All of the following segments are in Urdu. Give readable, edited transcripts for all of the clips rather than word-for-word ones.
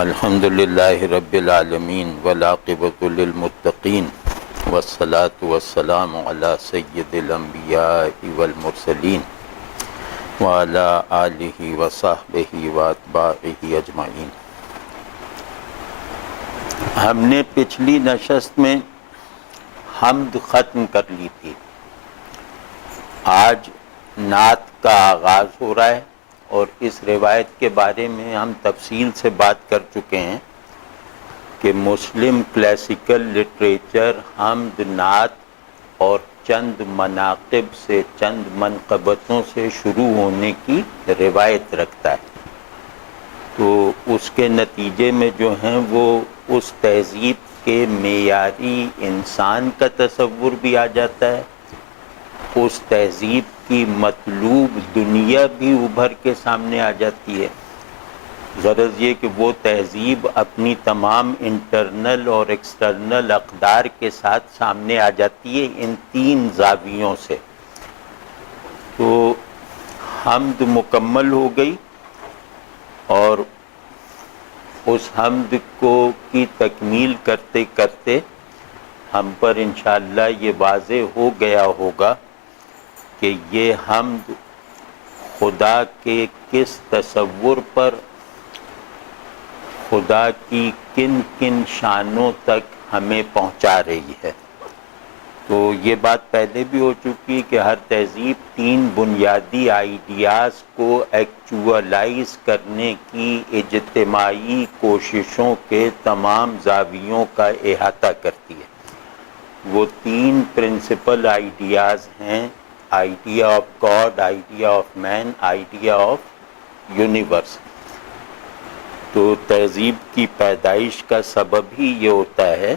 الحمد للہ رب العالمین والعاقبۃ للمتقین والصلاة والسلام علی سید الانبیاء والمرسلین وعلی آلہ وصحبہ واتباعہ اجمعین۔ ہم نے پچھلی نشست میں حمد ختم کر لی تھی۔ آج نعت کا آغاز ہو رہا ہے اور اس روایت کے بارے میں ہم تفصیل سے بات کر چکے ہیں کہ مسلم کلاسیکل لٹریچر حمد، نعت اور چند مناقب سے، چند منقبتوں سے شروع ہونے کی روایت رکھتا ہے، تو اس کے نتیجے میں جو ہیں وہ اس تہذیب کے معیاری انسان کا تصور بھی آ جاتا ہے، اس تہذیب کی مطلوب دنیا بھی ابھر کے سامنے آ جاتی ہے۔ غرض یہ کہ وہ تہذیب اپنی تمام انٹرنل اور ایکسٹرنل اقدار کے ساتھ سامنے آ جاتی ہے ان تین زاویوں سے۔ تو حمد مکمل ہو گئی اور اس حمد کی تکمیل کرتے کرتے ہم پر انشاءاللہ یہ واضح ہو گیا ہوگا کہ یہ حمد خدا کے کس تصور پر، خدا کی کن کن شانوں تک ہمیں پہنچا رہی ہے۔ تو یہ بات پہلے بھی ہو چکی کہ ہر تہذیب تین بنیادی آئیڈیاز کو ایکچوئلائز کرنے کی اجتماعی کوششوں کے تمام زاویوں کا احاطہ کرتی ہے۔ وہ تین پرنسپل آئیڈیاز ہیں: idea of God, idea of man, idea of universe. تو تہذیب کی پیدائش کا سبب ہی یہ ہوتا ہے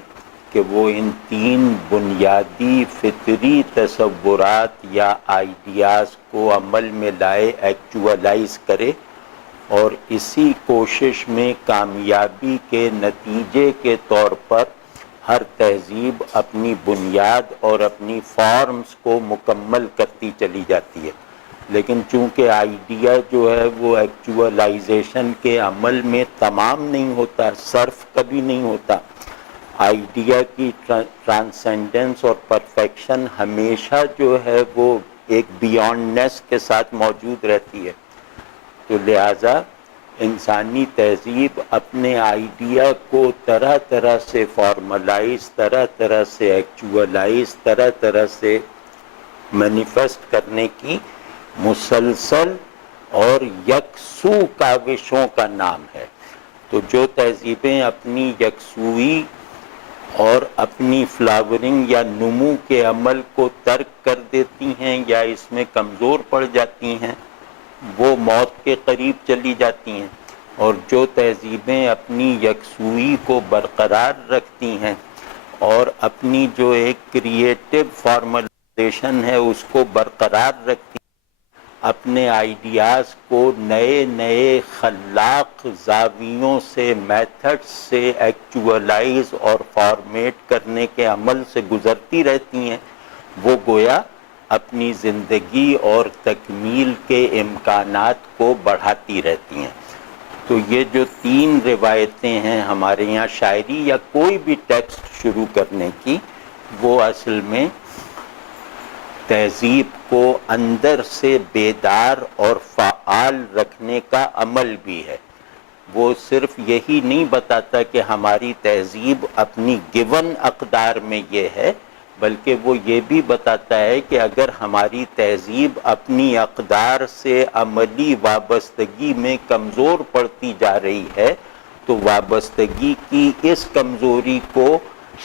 کہ وہ ان تین بنیادی فطری تصورات یا آئیڈیاز کو عمل میں لائے، ایکچوئلائز کرے، اور اسی کوشش میں کامیابی کے نتیجے کے طور پر ہر تہذیب اپنی بنیاد اور اپنی فارمز کو مکمل کرتی چلی جاتی ہے۔ لیکن چونکہ آئیڈیا جو ہے وہ ایکچوئلائزیشن کے عمل میں تمام نہیں ہوتا، صرف کبھی نہیں ہوتا، آئیڈیا کی ٹرانسینڈنس اور پرفیکشن ہمیشہ جو ہے وہ ایک بیونڈنس کے ساتھ موجود رہتی ہے۔ تو لہٰذا انسانی تہذیب اپنے آئیڈیا کو طرح طرح سے فارملائز، طرح طرح سے ایکچوئلائز، طرح طرح سے مینیفیسٹ کرنے کی مسلسل اور یکسو کاوشوں کا نام ہے۔ تو جو تہذیبیں اپنی یکسوئی اور اپنی فلاورنگ یا نمو کے عمل کو ترک کر دیتی ہیں یا اس میں کمزور پڑ جاتی ہیں، وہ موت کے قریب چلی جاتی ہیں، اور جو تہذیبیں اپنی یکسوئی کو برقرار رکھتی ہیں اور اپنی جو ایک کریٹو فارملائزیشن ہے اس کو برقرار رکھتی ہیں، اپنے آئیڈیاز کو نئے نئے خلاق زاویوں سے، میتھڈ سے ایکچوئلائز اور فارمیٹ کرنے کے عمل سے گزرتی رہتی ہیں، وہ گویا اپنی زندگی اور تکمیل کے امکانات کو بڑھاتی رہتی ہیں۔ تو یہ جو تین روایتیں ہیں ہمارے یہاں شاعری یا کوئی بھی ٹیکسٹ شروع کرنے کی، وہ اصل میں تہذیب کو اندر سے بیدار اور فعال رکھنے کا عمل بھی ہے۔ وہ صرف یہی نہیں بتاتا کہ ہماری تہذیب اپنی گیون اقدار میں یہ ہے، بلکہ وہ یہ بھی بتاتا ہے کہ اگر ہماری تہذیب اپنی اقدار سے عملی وابستگی میں کمزور پڑتی جا رہی ہے تو وابستگی کی اس کمزوری کو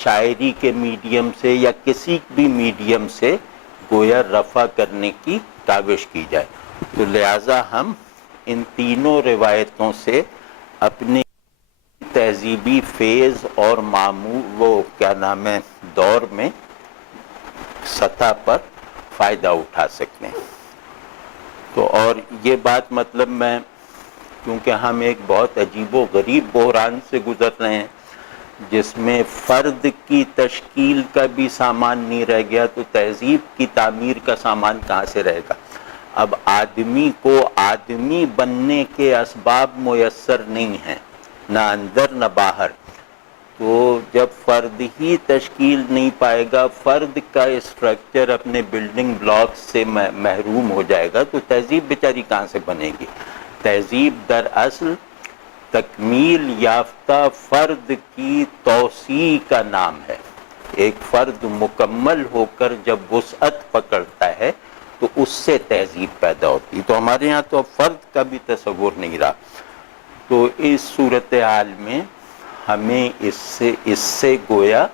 شاعری کے میڈیم سے یا کسی بھی میڈیم سے گویا رفع کرنے کی کاوش کی جائے۔ تو لہٰذا ہم ان تینوں روایتوں سے اپنے تہذیبی فیض اور دور میں سطح پر فائدہ اٹھا سکتے ہیں۔ تو اور یہ بات مطلب میں، کیونکہ ہم ایک بہت عجیب و غریب بحران سے گزر رہے ہیں جس میں فرد کی تشکیل کا بھی سامان نہیں رہ گیا، تو تہذیب کی تعمیر کا سامان کہاں سے رہے گا؟ اب آدمی کو آدمی بننے کے اسباب میسر نہیں ہیں، نہ اندر نہ باہر. تو جب فرد ہی تشکیل نہیں پائے گا، فرد کا اسٹرکچر اپنے بلڈنگ بلاکس سے محروم ہو جائے گا، تو تہذیب بیچاری کہاں سے بنے گی؟ تہذیب در اصل تکمیل یافتہ فرد کی توسیع کا نام ہے. ایک فرد مکمل ہو کر جب وسعت پکڑتا ہے تو اس سے تہذیب پیدا ہوتی. تو ہمارے یہاں تو اب فرد کا بھی تصور نہیں رہا. تو اس صورتحال میں ہمیں اس سے گویا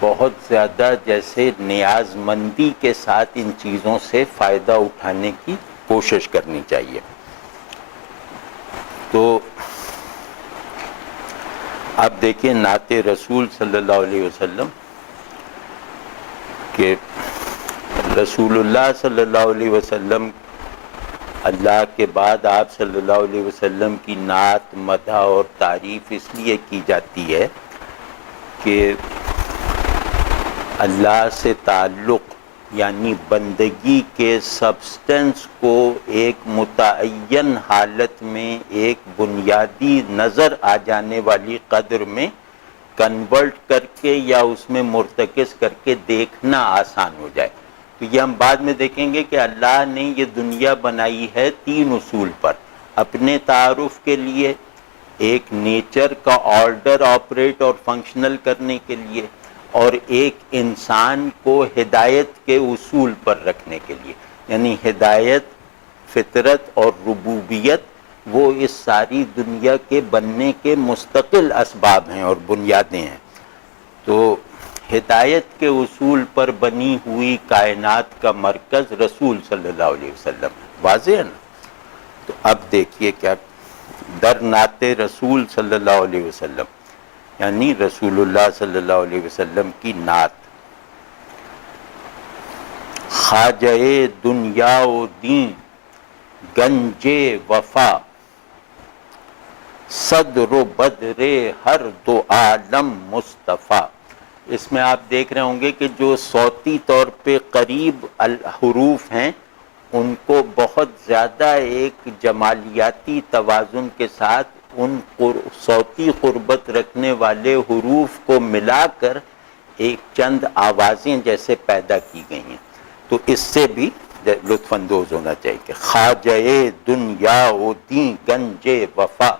بہت زیادہ جیسے نیاز مندی کے ساتھ ان چیزوں سے فائدہ اٹھانے کی کوشش کرنی چاہیے. تو اب دیکھیں نعت رسول صلی اللہ علیہ وسلم کہ رسول اللہ صلی اللہ علیہ وسلم، اللہ کے بعد آپ صلی اللہ علیہ وسلم کی نعت، مدح اور تعریف اس لیے کی جاتی ہے کہ اللہ سے تعلق یعنی بندگی کے سبسٹنس کو ایک متعین حالت میں ایک بنیادی نظر آ جانے والی قدر میں کنورٹ کر کے یا اس میں مرتکز کر کے دیکھنا آسان ہو جائے. تو یہ ہم بعد میں دیکھیں گے کہ اللہ نے یہ دنیا بنائی ہے 3 اصول پر. اپنے تعارف کے لیے، ایک نیچر کا آرڈر آپریٹ اور فنکشنل کرنے کے لیے، اور ایک انسان کو ہدایت کے اصول پر رکھنے کے لیے. یعنی ہدایت، فطرت اور ربوبیت وہ اس ساری دنیا کے بننے کے مستقل اسباب ہیں اور بنیادیں ہیں. تو ہدایت کے اصول پر بنی ہوئی کائنات کا مرکز رسول صلی اللہ علیہ وسلم. واضح ہے نا؟ تو اب دیکھیے کیا در نعت رسول صلی اللہ علیہ وسلم یعنی رسول اللہ صلی اللہ علیہ وسلم کی نعت. خواجہ دنیا و دین گنج وفا، صدر و بدر ہر دو عالم مصطفیٰ. اس میں آپ دیکھ رہے ہوں گے کہ جو صوتی طور پہ قریب الحروف ہیں ان کو بہت زیادہ ایک جمالیاتی توازن کے ساتھ ان صوتی قربت رکھنے والے حروف کو ملا کر ایک چند آوازیں جیسے پیدا کی گئی ہیں. تو اس سے بھی لطف اندوز ہونا چاہیے کہ خواجہ دنیا و دین گنج وفا،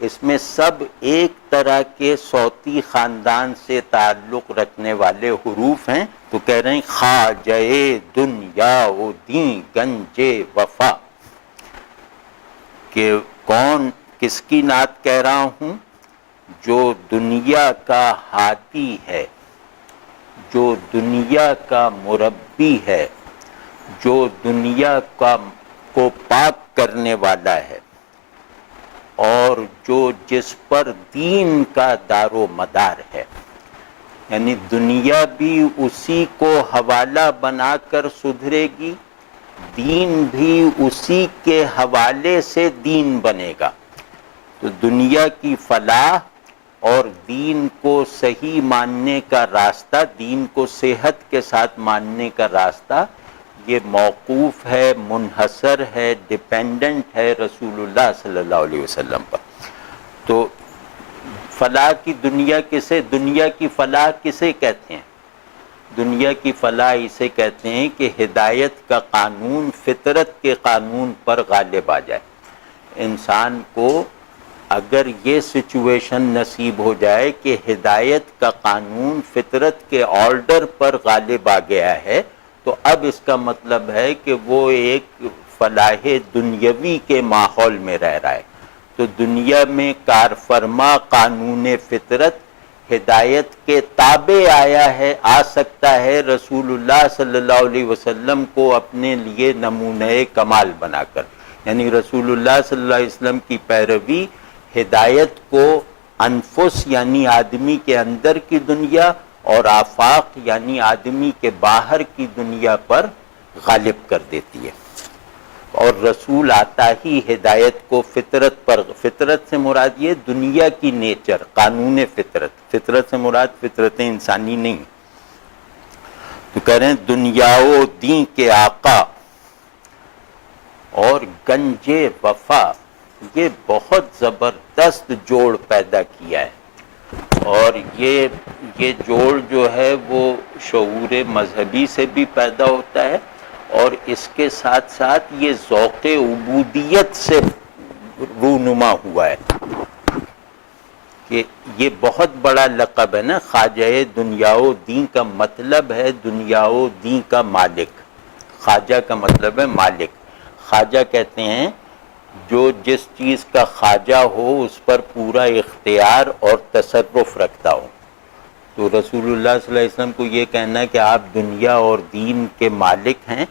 اس میں سب ایک طرح کے صوتی خاندان سے تعلق رکھنے والے حروف ہیں. تو کہہ رہے ہیں خواجہ دنیا و دین گنج وفا، کہ کون کس کی نعت کہہ رہا ہوں؟ جو دنیا کا ہادی ہے، جو دنیا کا مربی ہے، جو دنیا کو پاک کرنے والا ہے، اور جو جس پر دین کا دار و مدار ہے. یعنی دنیا بھی اسی کو حوالہ بنا کر سدھرے گی، دین بھی اسی کے حوالے سے دین بنے گا. تو دنیا کی فلاح اور دین کو صحیح ماننے کا راستہ، دین کو صحت کے ساتھ ماننے کا راستہ، یہ موقوف ہے، منحصر ہے، ڈیپینڈنٹ ہے رسول اللہ صلی اللہ علیہ وسلم پر. تو فلاح کی دنیا کی فلاح کسے کہتے ہیں؟ دنیا کی فلاح اسے کہتے ہیں کہ ہدایت کا قانون فطرت کے قانون پر غالب آ جائے. انسان کو اگر یہ سچویشن نصیب ہو جائے کہ ہدایت کا قانون فطرت کے آرڈر پر غالب آ گیا ہے، تو اب اس کا مطلب ہے کہ وہ ایک فلاح دنیاوی کے ماحول میں رہ رہا ہے. تو دنیا میں کارفرما قانون فطرت ہدایت کے تابع آ سکتا ہے رسول اللہ صلی اللہ علیہ وسلم کو اپنے لیے نمونہ کمال بنا کر. یعنی رسول اللہ صلی اللہ علیہ وسلم کی پیروی ہدایت کو انفس یعنی آدمی کے اندر کی دنیا اور آفاق یعنی آدمی کے باہر کی دنیا پر غالب کر دیتی ہے. اور رسول آتا ہی ہدایت کو فطرت پر، فطرت سے مراد یہ دنیا کی نیچر، قانون فطرت، فطرت سے مراد فطرت انسانی نہیں. تو کہہ رہے ہیں دنیا و دین کے آقا اور گنج وفا، یہ بہت زبردست جوڑ پیدا کیا ہے، اور یہ جوڑ جو ہے وہ شعور مذہبی سے بھی پیدا ہوتا ہے، اور اس کے ساتھ ساتھ یہ ذوق عبودیت سے رونما ہوا ہے کہ یہ بہت بڑا لقب ہے نا، خواجہ دنیا و دین کا مطلب ہے دنیا و دین کا مالک. خواجہ کا مطلب ہے مالک. خواجہ کہتے ہیں جو جس چیز کا خواجہ ہو اس پر پورا اختیار اور تصرف رکھتا ہو. تو رسول اللہ صلی اللہ علیہ وسلم کو یہ کہنا ہے کہ آپ دنیا اور دین کے مالک ہیں،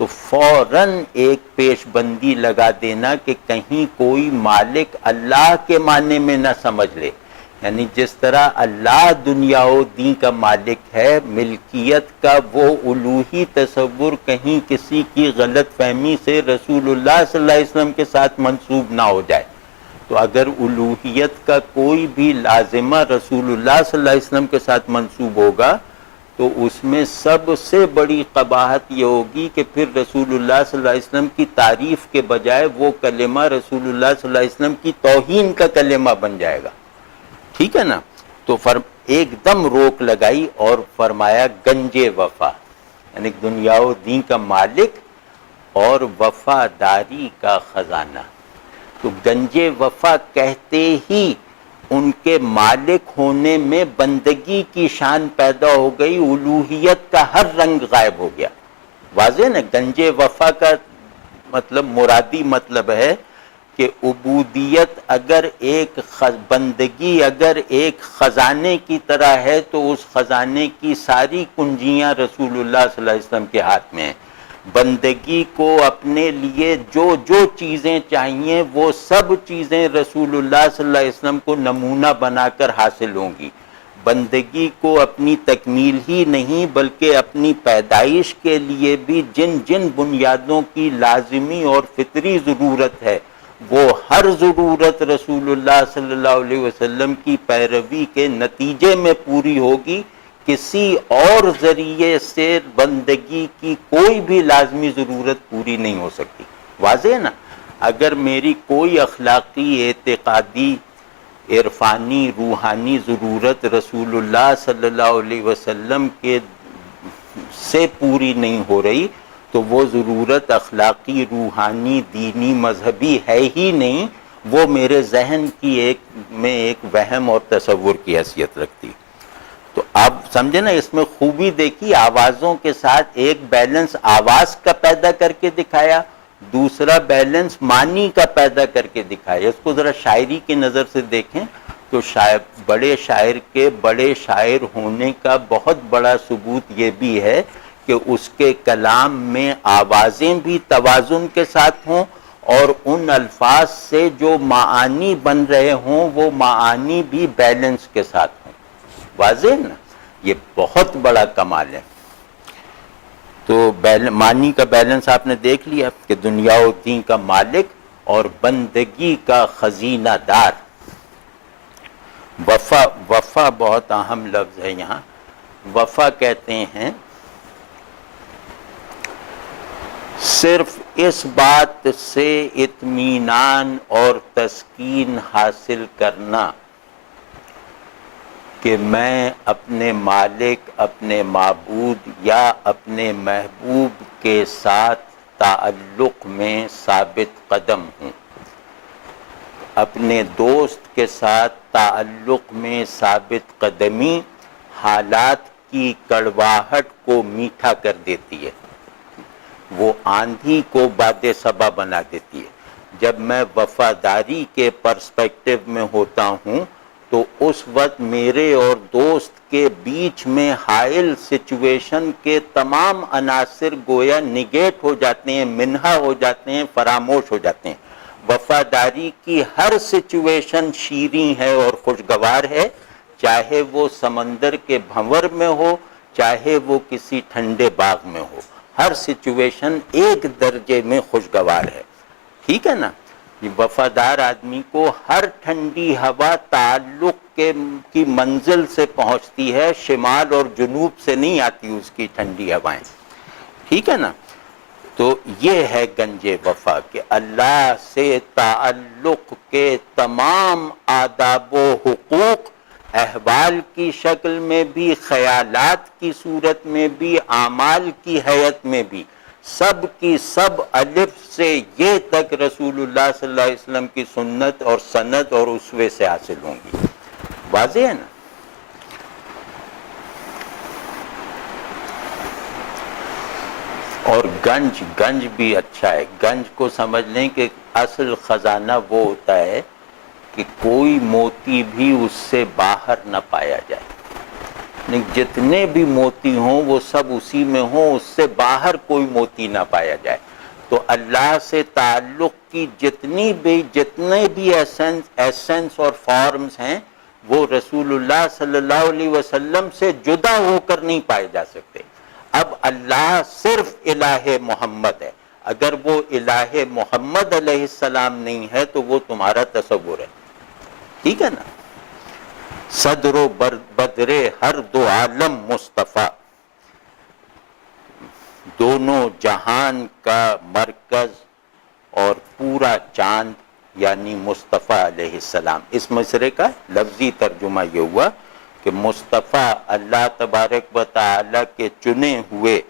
تو فوراً ایک پیش بندی لگا دینا کہ کہیں کوئی مالک اللہ کے معنی میں نہ سمجھ لے. یعنی جس طرح اللہ دنیا و دین کا مالک ہے، ملکیت کا وہ الوہی تصور کہیں کسی کی غلط فہمی سے رسول اللہ صلی اللہ علیہ وسلم کے ساتھ منسوب نہ ہو جائے. تو اگر الوہیت کا کوئی بھی لازمہ رسول اللہ صلی اللہ علیہ وسلم کے ساتھ منسوب ہوگا تو اس میں سب سے بڑی قباحت یہ ہوگی کہ پھر رسول اللہ صلی اللہ علیہ وسلم کی تعریف کے بجائے وہ کلمہ رسول اللہ صلی اللہ علیہ وسلم کی توہین کا کلمہ بن جائے گا. ٹھیک ہے نا؟ تو ایک دم روک لگائی اور فرمایا گنج وفا، یعنی دنیا و دین کا مالک اور وفاداری کا خزانہ. تو گنج وفا کہتے ہی ان کے مالک ہونے میں بندگی کی شان پیدا ہو گئی، الوہیت کا ہر رنگ غائب ہو گیا. واضح نا؟ گنج وفا کا مطلب مرادی مطلب ہے کہ عبودیت اگر ایک بندگی اگر ایک خزانے کی طرح ہے تو اس خزانے کی ساری کنجیاں رسول اللہ صلی اللہ علیہ وسلم کے ہاتھ میں ہیں. بندگی کو اپنے لیے جو جو چیزیں چاہیے وہ سب چیزیں رسول اللہ صلی اللہ علیہ وسلم کو نمونہ بنا کر حاصل ہوں گی. بندگی کو اپنی تکمیل ہی نہیں بلکہ اپنی پیدائش کے لیے بھی جن جن بنیادوں کی لازمی اور فطری ضرورت ہے وہ ہر ضرورت رسول اللہ صلی اللہ علیہ وسلم کی پیروی کے نتیجے میں پوری ہوگی. کسی اور ذریعے سے بندگی کی کوئی بھی لازمی ضرورت پوری نہیں ہو سکتی. واضح ہے نا؟ اگر میری کوئی اخلاقی، اعتقادی، عرفانی، روحانی ضرورت رسول اللہ صلی اللہ علیہ وسلم کے سے پوری نہیں ہو رہی تو وہ ضرورت اخلاقی، روحانی، دینی، مذہبی ہے ہی نہیں، وہ میرے ذہن کی ایک وہم اور تصور کی حیثیت رکھتی. تو آپ سمجھے نا؟ اس میں خوبی دیکھی، آوازوں کے ساتھ ایک بیلنس آواز کا پیدا کر کے دکھایا، دوسرا بیلنس معنی کا پیدا کر کے دکھایا. اس کو ذرا شاعری کی نظر سے دیکھیں تو بڑے شاعر کے بڑے شاعر ہونے کا بہت بڑا ثبوت یہ بھی ہے کہ اس کے کلام میں آوازیں بھی توازن کے ساتھ ہوں اور ان الفاظ سے جو معانی بن رہے ہوں وہ معانی بھی بیلنس کے ساتھ ہوں. واضح نا؟ یہ بہت بڑا کمال ہے. تو معنی کا بیلنس آپ نے دیکھ لیا کہ دنیا و دین کا مالک اور بندگی کا خزینہ دار. وفا بہت اہم لفظ ہے یہاں. وفا کہتے ہیں صرف اس بات سے اطمینان اور تسکین حاصل کرنا کہ میں اپنے مالک، اپنے معبود یا اپنے محبوب کے ساتھ تعلق میں ثابت قدم ہوں. اپنے دوست کے ساتھ تعلق میں ثابت قدمی حالات کی کڑواہٹ کو میٹھا کر دیتی ہے، وہ آندھی کو باد صبا بنا دیتی ہے. جب میں وفاداری کے پرسپیکٹو میں ہوتا ہوں تو اس وقت میرے اور دوست کے بیچ میں حائل سچویشن کے تمام عناصر گویا نگیٹ ہو جاتے ہیں، منہا ہو جاتے ہیں، فراموش ہو جاتے ہیں. وفاداری کی ہر سچویشن شیریں ہے اور خوشگوار ہے، چاہے وہ سمندر کے بھنور میں ہو، چاہے وہ کسی ٹھنڈے باغ میں ہو. ہر سچویشن ایک درجے میں خوشگوار ہے. ٹھیک ہے نا؟ یہ وفادار آدمی کو ہر ٹھنڈی ہوا تعلق کی منزل سے پہنچتی ہے، شمال اور جنوب سے نہیں آتی اس کی ٹھنڈی ہوائیں. ٹھیک ہے نا؟ تو یہ ہے گنج وفا کہ اللہ سے تعلق کے تمام آداب و حقوق احوال کی شکل میں بھی، خیالات کی صورت میں بھی، اعمال کی حیت میں بھی، سب کی سب الف سے یہ تک رسول اللہ صلی اللہ علیہ وسلم کی سنت اور سند اور اسوے سے حاصل ہوں گی۔ واضح ہے نا؟ اور گنج بھی اچھا ہے۔ گنج کو سمجھ لیں کہ اصل خزانہ وہ ہوتا ہے کہ کوئی موتی بھی اس سے باہر نہ پایا جائے، یعنی جتنے بھی موتی ہوں وہ سب اسی میں ہوں، اس سے باہر کوئی موتی نہ پایا جائے۔ تو اللہ سے تعلق کی جتنے بھی ایسنس اور فارمز ہیں وہ رسول اللہ صلی اللہ علیہ وسلم سے جدا ہو کر نہیں پائے جا سکتے۔ اب اللہ صرف الہ محمد ہے، اگر وہ الہ محمد علیہ السلام نہیں ہے تو وہ تمہارا تصور ہے، ٹھیک ہے نا؟ صدر و بدر ہر دو عالم مصطفیٰ، دونوں جہان کا مرکز اور پورا چاند یعنی مصطفیٰ علیہ السلام۔ اس مصرعے کا لفظی ترجمہ یہ ہوا کہ مصطفیٰ اللہ تبارک و تعالی کے چنے ہوئے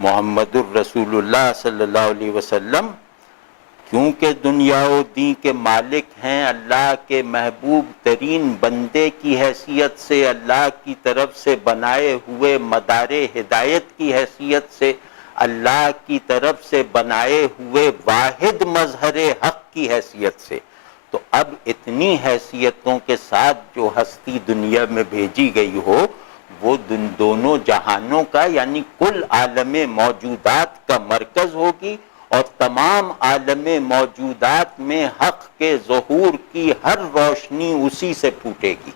محمد الرسول اللہ صلی اللہ علیہ وسلم، کیونکہ دنیا و دین کے مالک ہیں، اللہ کے محبوب ترین بندے کی حیثیت سے، اللہ کی طرف سے بنائے ہوئے مدار ہدایت کی حیثیت سے، اللہ کی طرف سے بنائے ہوئے واحد مظہر حق کی حیثیت سے، تو اب اتنی حیثیتوں کے ساتھ جو ہستی دنیا میں بھیجی گئی ہو وہ دونوں جہانوں کا یعنی کل عالم موجودات کا مرکز ہوگی، اور تمام عالم موجودات میں حق کے ظہور کی ہر روشنی اسی سے پھوٹے گی۔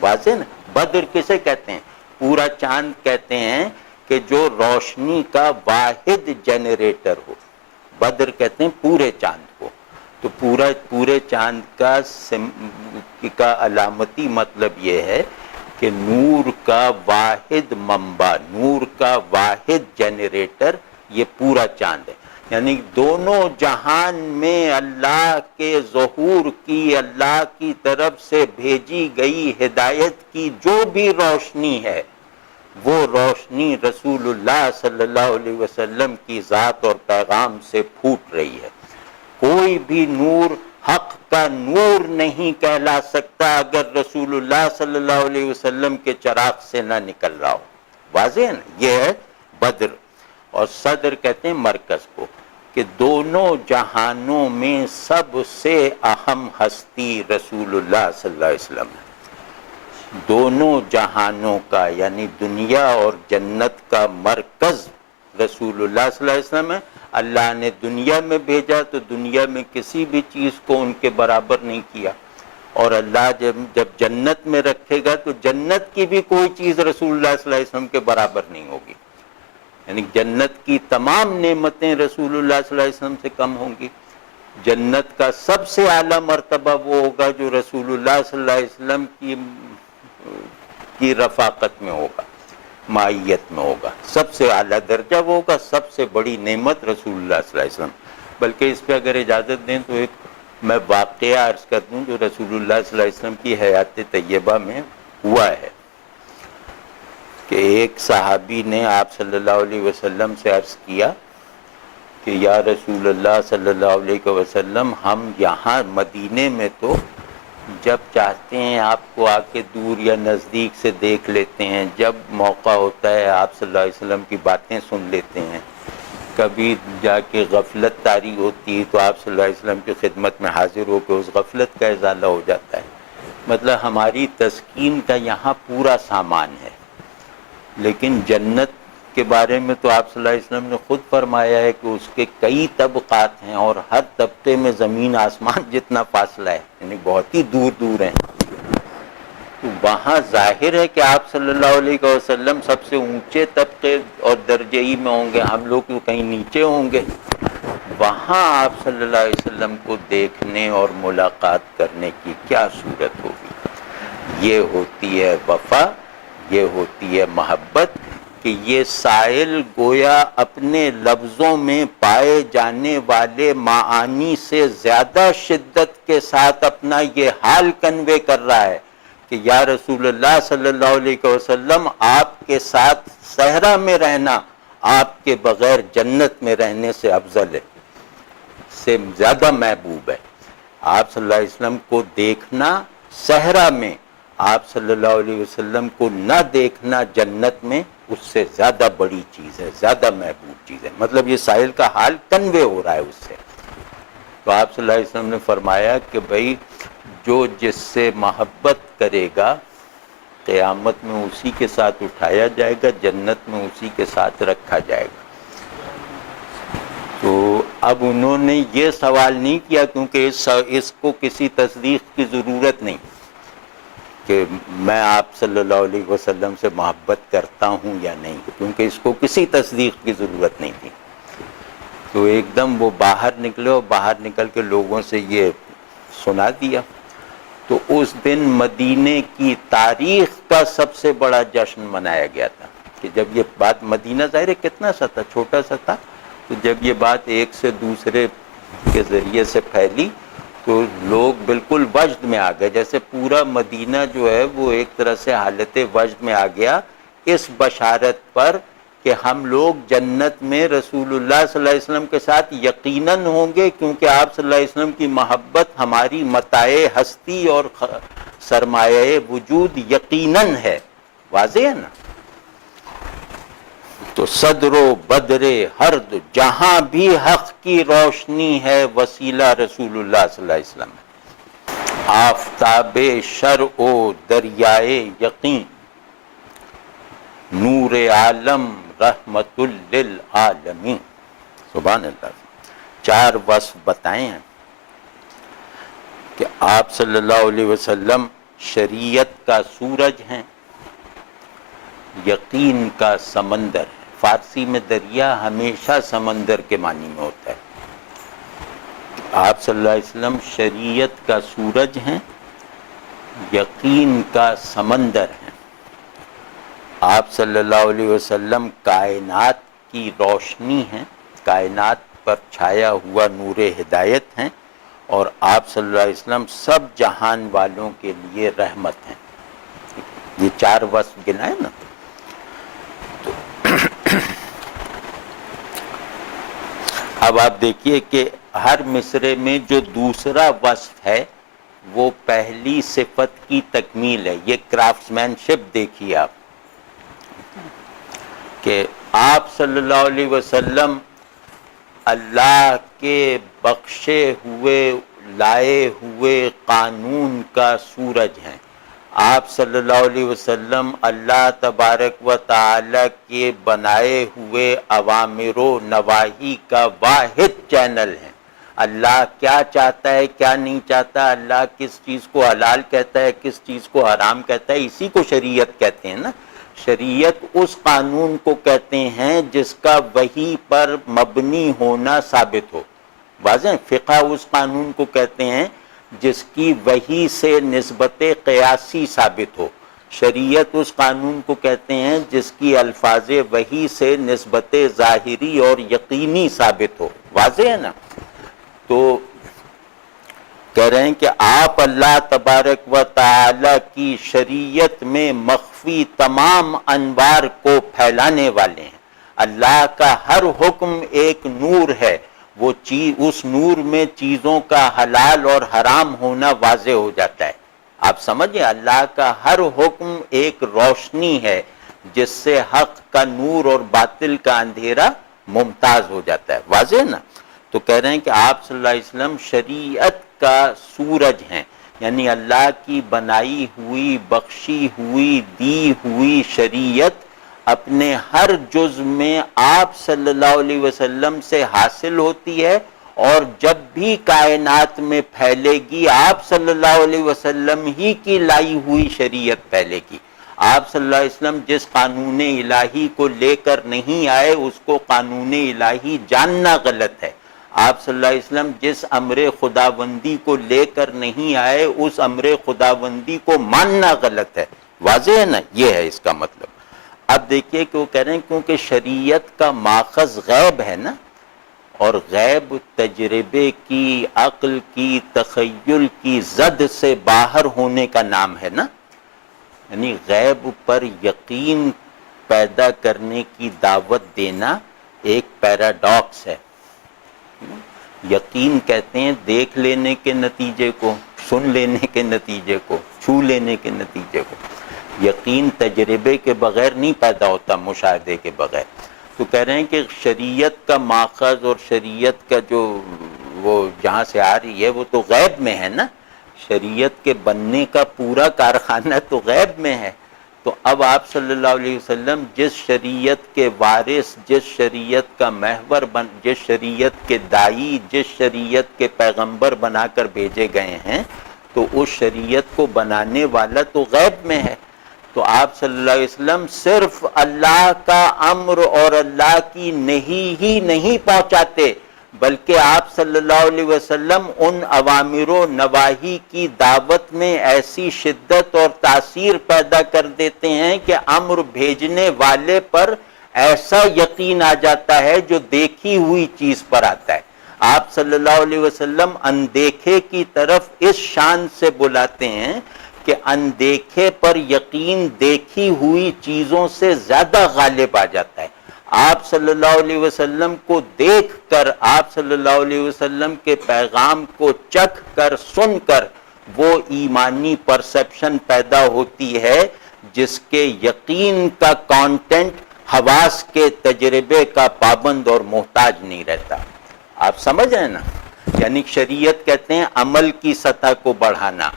واضح نا؟ بدر کسے کہتے ہیں؟ پورا چاند کہتے ہیں کہ جو روشنی کا واحد جنریٹر ہو، بدر کہتے ہیں پورے چاند کو۔ تو پورے چاند کا علامتی مطلب یہ ہے کہ نور کا واحد منبع، نور کا واحد جنریٹر یہ پورا چاند ہے، یعنی دونوں جہان میں اللہ کے ظہور کی، اللہ کی طرف سے بھیجی گئی ہدایت کی جو بھی روشنی ہے وہ روشنی رسول اللہ صلی اللہ علیہ وسلم کی ذات اور پیغام سے پھوٹ رہی ہے۔ کوئی بھی نور حق کا نور نہیں کہلا سکتا اگر رسول اللہ صلی اللہ علیہ وسلم کے چراغ سے نہ نکل رہا ہو۔ واضح ہے نا؟ یہ ہے بدر۔ اور صدر کہتے ہیں مرکز کو، کہ دونوں جہانوں میں سب سے اہم ہستی رسول اللہ صلی اللہ علیہ وسلم ہے۔ دونوں جہانوں کا یعنی دنیا اور جنت کا مرکز رسول اللہ صلی اللہ علیہ وسلم ہے۔ اللہ نے دنیا میں بھیجا تو دنیا میں کسی بھی چیز کو ان کے برابر نہیں کیا، اور اللہ جب جنت میں رکھے گا تو جنت کی بھی کوئی چیز رسول اللہ صلی اللہ علیہ وسلم کے برابر نہیں ہوگی، یعنی جنت کی تمام نعمتیں رسول اللہ صلی اللہ علیہ وسلم سے کم ہوں گی۔ جنت کا سب سے اعلیٰ مرتبہ وہ ہوگا جو رسول اللہ صلی اللہ علیہ وسلم کی رفاقت میں ہوگا، معیت میں ہوگا، سب سے اعلیٰ درجہ وہ ہوگا، سب سے بڑی نعمت رسول اللہ صلی اللہ علیہ وسلم۔ بلکہ اس پہ اگر اجازت دیں تو ایک میں واقعہ عرض کر دوں جو رسول اللہ صلی اللہ علیہ وسلم کی حیات طیبہ میں ہوا ہے، کہ ایک صحابی نے آپ صلی اللہ علیہ وسلم سے عرض کیا کہ یا رسول اللہ صلی اللہ علیہ وسلم، ہم یہاں مدینے میں تو جب چاہتے ہیں آپ کو آ کے دور یا نزدیک سے دیکھ لیتے ہیں، جب موقع ہوتا ہے آپ صلی اللہ علیہ وسلم کی باتیں سن لیتے ہیں، کبھی جا کے غفلت طاری ہوتی ہے تو آپ صلی اللہ علیہ وسلم کی خدمت میں حاضر ہو کے اس غفلت کا ازالہ ہو جاتا ہے۔ مطلب ہماری تسکین کا یہاں پورا سامان ہے، لیکن جنت کے بارے میں تو آپ صلی اللہ علیہ وسلم نے خود فرمایا ہے کہ اس کے کئی طبقات ہیں اور ہر طبقے میں زمین آسمان جتنا فاصلہ ہے، یعنی بہت ہی دور دور ہیں۔ تو وہاں ظاہر ہے کہ آپ صلی اللہ علیہ وسلم سب سے اونچے طبقے اور درجے ہی میں ہوں گے، ہم لوگ تو کہیں نیچے ہوں گے۔ وہاں آپ صلی اللہ علیہ وسلم کو دیکھنے اور ملاقات کرنے کی کیا صورت ہوگی؟ یہ ہوتی ہے وفا، یہ ہوتی ہے محبت، کہ یہ سائل گویا اپنے لفظوں میں پائے جانے والے معانی سے زیادہ شدت کے ساتھ اپنا یہ حال کنوے کر رہا ہے کہ یا رسول اللہ صلی اللہ علیہ وسلم، آپ کے ساتھ صحرا میں رہنا آپ کے بغیر جنت میں رہنے سے افضل ہے، سے زیادہ محبوب ہے۔ آپ صلی اللہ علیہ وسلم کو دیکھنا صحرا میں، آپ صلی اللہ علیہ وسلم کو نہ دیکھنا جنت میں، اس سے زیادہ بڑی چیز ہے، زیادہ محبوب چیز ہے۔ مطلب یہ سائل کا حال کنوے ہو رہا ہے اس سے۔ تو آپ صلی اللہ علیہ وسلم نے فرمایا کہ بھئی جو جس سے محبت کرے گا قیامت میں اسی کے ساتھ اٹھایا جائے گا، جنت میں اسی کے ساتھ رکھا جائے گا۔ تو اب انہوں نے یہ سوال نہیں کیا کیونکہ اس کو کسی تصدیق کی ضرورت نہیں کہ میں آپ صلی اللہ علیہ وسلم سے محبت کرتا ہوں یا نہیں، کیونکہ اس کو کسی تصدیق کی ضرورت نہیں تھی۔ تو ایک دم وہ باہر نکلے اور باہر نکل کے لوگوں سے یہ سنا دیا۔ تو اس دن مدینے کی تاریخ کا سب سے بڑا جشن منایا گیا تھا کہ جب یہ بات، مدینہ ظاہر ہے کتنا سا تھا، چھوٹا سا تھا، تو جب یہ بات ایک سے دوسرے کے ذریعے سے پھیلی تو لوگ بالکل وجد میں آ گئے، جیسے پورا مدینہ جو ہے وہ ایک طرح سے حالت وجد میں آ گیا اس بشارت پر کہ ہم لوگ جنت میں رسول اللہ صلی اللہ علیہ وسلم کے ساتھ یقیناً ہوں گے، کیونکہ آپ صلی اللہ علیہ وسلم کی محبت ہماری متاع ہستی اور سرمایہ وجود یقیناً ہے۔ واضح ہے نا؟ تو صدر و بدر ہرد جہاں بھی حق کی روشنی ہے، وسیلہ رسول اللہ صلی اللہ علیہ وسلم ہے۔ آفتاب شرع و دریائے یقین، نور عالم رحمت للعالمین۔ سبحان اللہ۔ 4 وصف بتائے ہیں کہ آپ صلی اللہ علیہ وسلم شریعت کا سورج ہیں، یقین کا سمندر ہے۔ فارسی میں دریا ہمیشہ سمندر کے معنی میں ہوتا ہے۔ آپ صلی اللہ علیہ وسلم شریعت کا سورج ہیں، یقین کا سمندر ہیں۔ آپ صلی اللہ علیہ وسلم کائنات کی روشنی ہیں، کائنات پر چھایا ہوا نور ہدایت ہیں، اور آپ صلی اللہ علیہ وسلم سب جہان والوں کے لیے رحمت ہیں۔ یہ 4 وصف گنائے نا۔ تو اب آپ دیکھیے کہ ہر مصرے میں جو دوسرا وصف ہے وہ پہلی صفت کی تکمیل ہے۔ یہ کرافٹس مین شپ دیکھیے آپ کہ آپ صلی اللہ علیہ وسلم اللہ کے بخشے ہوئے لائے ہوئے قانون کا سورج ہیں۔ آپ صلی اللہ علیہ وسلم اللہ تبارک و تعالی کے بنائے ہوئے اوامر و نواہی کا واحد چینل ہیں۔ اللہ کیا چاہتا ہے، کیا نہیں چاہتا، اللہ کس چیز کو حلال کہتا ہے، کس چیز کو حرام کہتا ہے، اسی کو شریعت کہتے ہیں نا۔ شریعت اس قانون کو کہتے ہیں جس کا وحی پر مبنی ہونا ثابت ہو۔ واضح؟ فقہ اس قانون کو کہتے ہیں جس کی وحی سے نسبت قیاسی ثابت ہو۔ شریعت اس قانون کو کہتے ہیں جس کی الفاظ وحی سے نسبت ظاہری اور یقینی ثابت ہو۔ واضح ہے نا؟ تو کہہ رہے ہیں کہ آپ اللہ تبارک و تعالی کی شریعت میں مخفی تمام انوار کو پھیلانے والے ہیں۔ اللہ کا ہر حکم ایک نور ہے، وہ اس نور میں چیزوں کا حلال اور حرام ہونا واضح ہو جاتا ہے۔ آپ سمجھیں، اللہ کا ہر حکم ایک روشنی ہے جس سے حق کا نور اور باطل کا اندھیرا ممتاز ہو جاتا ہے۔ واضح نا؟ تو کہہ رہے ہیں کہ آپ صلی اللہ علیہ وسلم شریعت کا سورج ہیں، یعنی اللہ کی بنائی ہوئی، بخشی ہوئی، دی ہوئی شریعت اپنے ہر جز میں آپ صلی اللہ علیہ وسلم سے حاصل ہوتی ہے، اور جب بھی کائنات میں پھیلے گی آپ صلی اللہ علیہ وسلم ہی کی لائی ہوئی شریعت پھیلے گی۔ آپ صلی اللہ علیہ وسلم جس قانون الہی کو لے کر نہیں آئے اس کو قانون الہی جاننا غلط ہے۔ آپ صلی اللہ علیہ وسلم جس امر خداوندی کو لے کر نہیں آئے اس امر خداوندی کو ماننا غلط ہے۔ واضح ہے نا؟ یہ ہے اس کا مطلب۔ اب دیکھیے کہ وہ کہہ رہے ہیں کیونکہ شریعت کا ماخذ غیب ہے نا، اور غیب تجربے کی، عقل کی، تخیل کی زد سے باہر ہونے کا نام ہے نا، یعنی غیب پر یقین پیدا کرنے کی دعوت دینا ایک پیراڈاکس ہے۔ یقین کہتے ہیں دیکھ لینے کے نتیجے کو، سن لینے کے نتیجے کو، چھو لینے کے نتیجے کو۔ یقین تجربے کے بغیر نہیں پیدا ہوتا، مشاہدے کے بغیر۔ تو کہہ رہے ہیں کہ شریعت کا ماخذ اور شریعت کا جو وہ جہاں سے آ رہی ہے وہ تو غیب میں ہے نا، شریعت کے بننے کا پورا کارخانہ تو غیب میں ہے۔ تو اب آپ صلی اللہ علیہ وسلم جس شریعت کے وارث، جس شریعت کا محور جس شریعت کے دائی، جس شریعت کے پیغمبر بنا کر بھیجے گئے ہیں، تو اس شریعت کو بنانے والا تو غیب میں ہے۔ تو آپ صلی اللہ علیہ وسلم صرف اللہ کا امر اور اللہ کی نہی ہی نہیں پہنچاتے، بلکہ آپ صلی اللہ علیہ وسلم ان اوامر و نواہی کی دعوت میں ایسی شدت اور تاثیر پیدا کر دیتے ہیں کہ امر بھیجنے والے پر ایسا یقین آ جاتا ہے جو دیکھی ہوئی چیز پر آتا ہے۔ آپ صلی اللہ علیہ وسلم اندیکھے کی طرف اس شان سے بلاتے ہیں کہ اندیکھے پر یقین دیکھی ہوئی چیزوں سے زیادہ غالب آ جاتا ہے۔ آپ صلی اللہ علیہ وسلم کو دیکھ کر، آپ صلی اللہ علیہ وسلم کے پیغام کو چکھ کر، سن کر وہ ایمانی پرسپشن پیدا ہوتی ہے جس کے یقین کا کانٹینٹ حواس کے تجربے کا پابند اور محتاج نہیں رہتا۔ آپ سمجھ رہے ہیں نا؟ یعنی شریعت کہتے ہیں عمل کی سطح کو بڑھانا،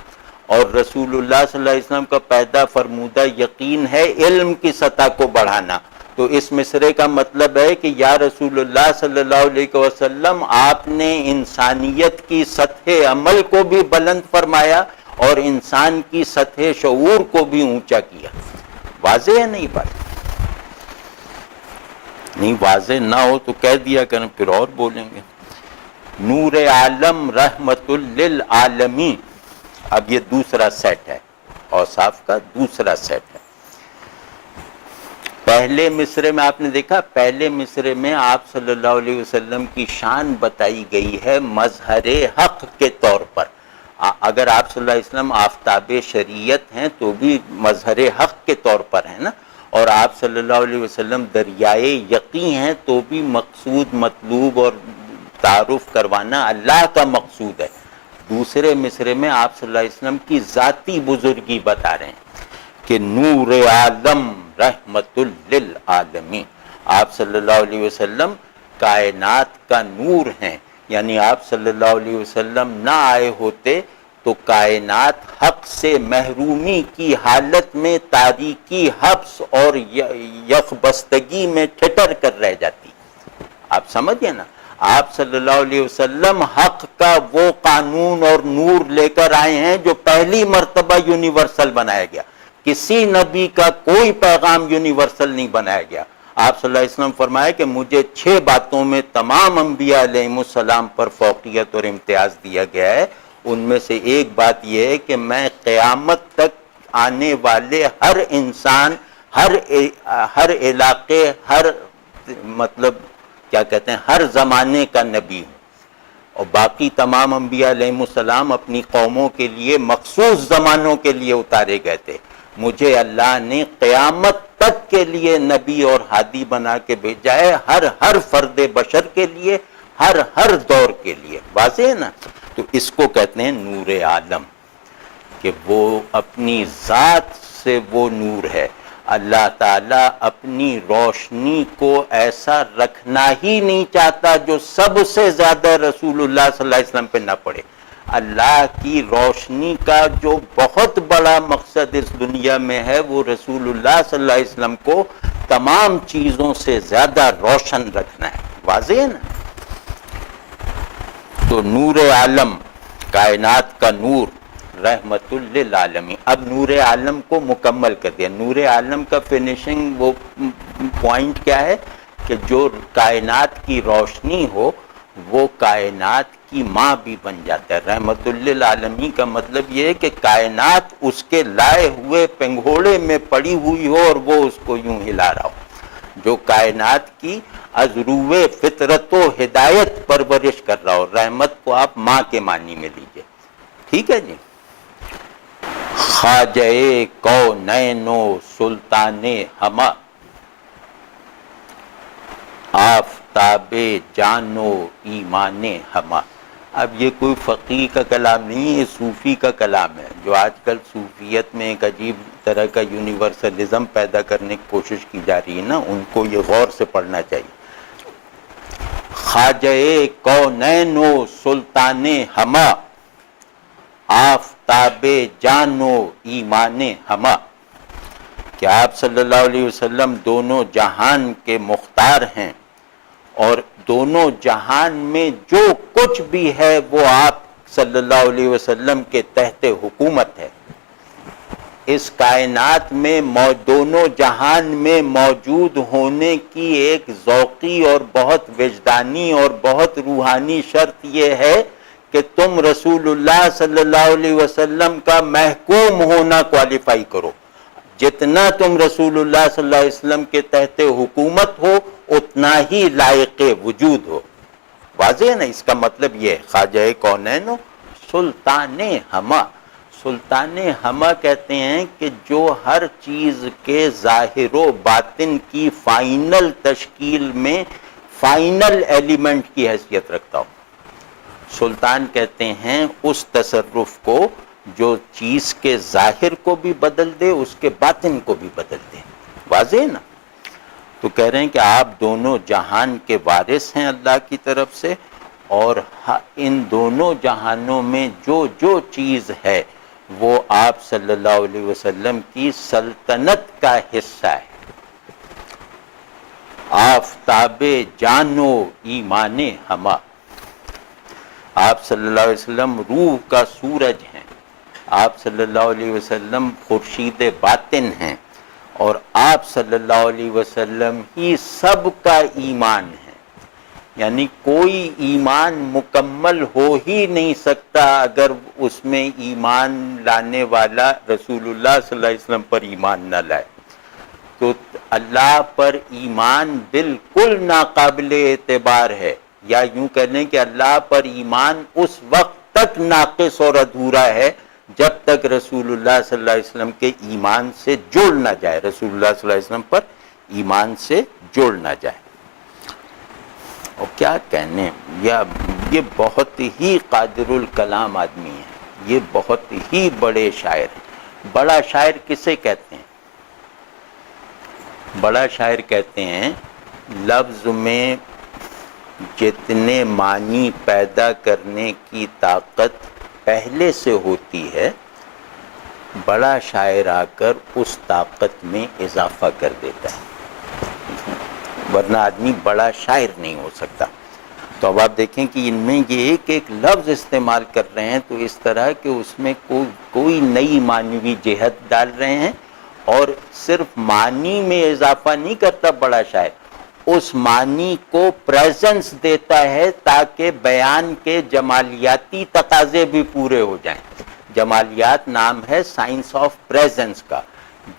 اور رسول اللہ صلی اللہ علیہ وسلم کا پیدا فرمودہ یقین ہے علم کی سطح کو بڑھانا۔ تو اس مصرے کا مطلب ہے کہ یا رسول اللہ صلی اللہ علیہ وسلم، آپ نے انسانیت کی سطح عمل کو بھی بلند فرمایا اور انسان کی سطح شعور کو بھی اونچا کیا۔ واضح ہے نہیں بات؟ نہیں واضح نہ ہو تو کہہ دیا کریں، پھر اور بولیں گے۔ نور عالم رحمت للعالمین، اب یہ دوسرا سیٹ ہے، اوصاف کا دوسرا سیٹ ہے۔ پہلے مصرے میں آپ نے دیکھا، پہلے مصرے میں آپ صلی اللہ علیہ وسلم کی شان بتائی گئی ہے مظہر حق کے طور پر۔ اگر آپ صلی اللہ علیہ وسلم آفتاب شریعت ہیں تو بھی مظہر حق کے طور پر ہیں نا، اور آپ صلی اللہ علیہ وسلم دریائے یقین ہیں تو بھی مقصود، مطلوب اور تعارف کروانا اللہ کا مقصود ہے۔ دوسرے مصرے میں آپ صلی اللہ علیہ وسلم کی ذاتی بزرگی بتا رہے ہیں کہ نور عالم رحمت للعالمین، آپ صلی اللہ علیہ وسلم کائنات کا نور ہیں، یعنی آپ صلی اللہ علیہ وسلم نہ آئے ہوتے تو کائنات حق سے محرومی کی حالت میں تاریکی، حبس اور یکبستگی میں ٹھٹر کر رہ جاتی۔ آپ سمجھے نا؟ آپ صلی اللہ علیہ وسلم حق کا وہ قانون اور نور لے کر آئے ہیں جو پہلی مرتبہ یونیورسل بنایا گیا۔ کسی نبی کا کوئی پیغام یونیورسل نہیں بنایا گیا۔ آپ صلی اللہ علیہ وسلم فرمایا کہ مجھے 6 باتوں میں تمام انبیاء علیہ السلام پر فوقیت اور امتیاز دیا گیا ہے۔ ان میں سے ایک بات یہ ہے کہ میں قیامت تک آنے والے ہر انسان، ہر علاقے، ہر مطلب کیا کہتے ہیں، ہر زمانے کا نبی ہوں، اور باقی تمام انبیاء علیہ السلام اپنی قوموں کے لیے مخصوص زمانوں کے لیے اتارے گئے تھے۔ مجھے اللہ نے قیامت تک کے لیے نبی اور ہادی بنا کے بھیجا ہے، ہر فرد بشر کے لیے، ہر دور کے لیے۔ واضح ہے نا؟ تو اس کو کہتے ہیں نور عالم، کہ وہ اپنی ذات سے وہ نور ہے۔ اللہ تعالیٰ اپنی روشنی کو ایسا رکھنا ہی نہیں چاہتا جو سب سے زیادہ رسول اللہ صلی اللہ علیہ وسلم پہ نہ پڑے۔ اللہ کی روشنی کا جو بہت بڑا مقصد اس دنیا میں ہے وہ رسول اللہ صلی اللہ علیہ وسلم کو تمام چیزوں سے زیادہ روشن رکھنا ہے۔ واضح ہے نا؟ تو نور عالم، کائنات کا نور، رحمت للعالمین۔ اب نور عالم کو مکمل کر دیا۔ نور عالم کا فنیشنگ وہ پوائنٹ کیا ہے کہ جو کائنات کی روشنی ہو وہ کائنات کی ماں بھی بن جاتا ہے۔ رحمت للعالمین کا مطلب یہ ہے کہ کائنات اس کے لائے ہوئے پنگھوڑے میں پڑی ہوئی ہو اور وہ اس کو یوں ہلا رہا ہو، جو کائنات کی از روئے فطرت و ہدایت پرورش کر رہا ہو۔ رحمت کو آپ ماں کے معنی میں لیجئے، ٹھیک ہے جی۔ خواجہ کونین و سلطان ہما، آفتاب جان و ایمان ہما۔ اب یہ کوئی فقیہ کا کلام نہیں، یہ صوفی کا کلام ہے، جو آج کل صوفیت میں ایک عجیب طرح کا یونیورسلزم پیدا کرنے کی کوشش کی جا رہی ہے نا، ان کو یہ غور سے پڑھنا چاہیے۔ خواجہ کونین و سلطان ہما، آفتاب جان و ایمان ہما، کہ آپ صلی اللہ علیہ وسلم دونوں جہان کے مختار ہیں، اور دونوں جہان میں جو کچھ بھی ہے وہ آپ صلی اللہ علیہ وسلم کے تحت حکومت ہے۔ اس کائنات میں دونوں جہان میں موجود ہونے کی ایک ذوقی اور بہت وجدانی اور بہت روحانی شرط یہ ہے کہ تم رسول اللہ صلی اللہ علیہ وسلم کا محکوم ہونا کوالیفائی کرو۔ جتنا تم رسول اللہ صلی اللہ علیہ وسلم کے تحت حکومت ہو اتنا ہی لائق وجود ہو۔ واضح ہے نا؟ اس کا مطلب یہ ہے خواجہ کونین سلطان ہما۔ سلطان ہما کہتے ہیں کہ جو ہر چیز کے ظاہر و باطن کی فائنل تشکیل میں فائنل ایلیمنٹ کی حیثیت رکھتا ہو۔ سلطان کہتے ہیں اس تصرف کو جو چیز کے ظاہر کو بھی بدل دے، اس کے باطن کو بھی بدل دے۔ واضح ہے نا؟ تو کہہ رہے ہیں کہ آپ دونوں جہان کے وارث ہیں اللہ کی طرف سے، اور ان دونوں جہانوں میں جو جو چیز ہے وہ آپ صلی اللہ علیہ وسلم کی سلطنت کا حصہ ہے۔ آفتاب جان و ایمان ہما، آپ صلی اللہ علیہ وسلم روح کا سورج ہیں، آپ صلی اللہ علیہ وسلم خورشید باطن ہیں، اور آپ صلی اللہ علیہ وسلم ہی سب کا ایمان ہے۔ یعنی کوئی ایمان مکمل ہو ہی نہیں سکتا اگر اس میں ایمان لانے والا رسول اللہ صلی اللہ علیہ وسلم پر ایمان نہ لائے۔ تو اللہ پر ایمان بالکل ناقابل اعتبار ہے، یا یوں کہنے کہ اللہ پر ایمان اس وقت تک ناقص اور ادھورا ہے جب تک رسول اللہ صلی اللہ علیہ وسلم کے ایمان سے جوڑ نہ جائے، رسول اللہ صلی اللہ علیہ وسلم پر ایمان سے جوڑ نہ جائے۔ اور کیا کہنے، یہ بہت ہی قادر الکلام آدمی ہے، یہ بہت ہی بڑے شاعر ہیں۔ بڑا شاعر کسے کہتے ہیں؟ بڑا شاعر کہتے ہیں لفظ میں جتنے معنی پیدا کرنے کی طاقت پہلے سے ہوتی ہے، بڑا شاعر آ کر اس طاقت میں اضافہ کر دیتا ہے، ورنہ آدمی بڑا شاعر نہیں ہو سکتا۔ تو اب آپ دیکھیں کہ ان میں یہ ایک ایک لفظ استعمال کر رہے ہیں تو اس طرح کہ اس میں کوئی نئی معنوی جہت ڈال رہے ہیں، اور صرف معنی میں اضافہ نہیں کرتا بڑا شاعر، اس معنی کو پریزنس دیتا ہے تاکہ بیان کے جمالیاتی تقاضے بھی پورے ہو جائیں۔ جمالیات نام ہے سائنس آف پریزنس کا۔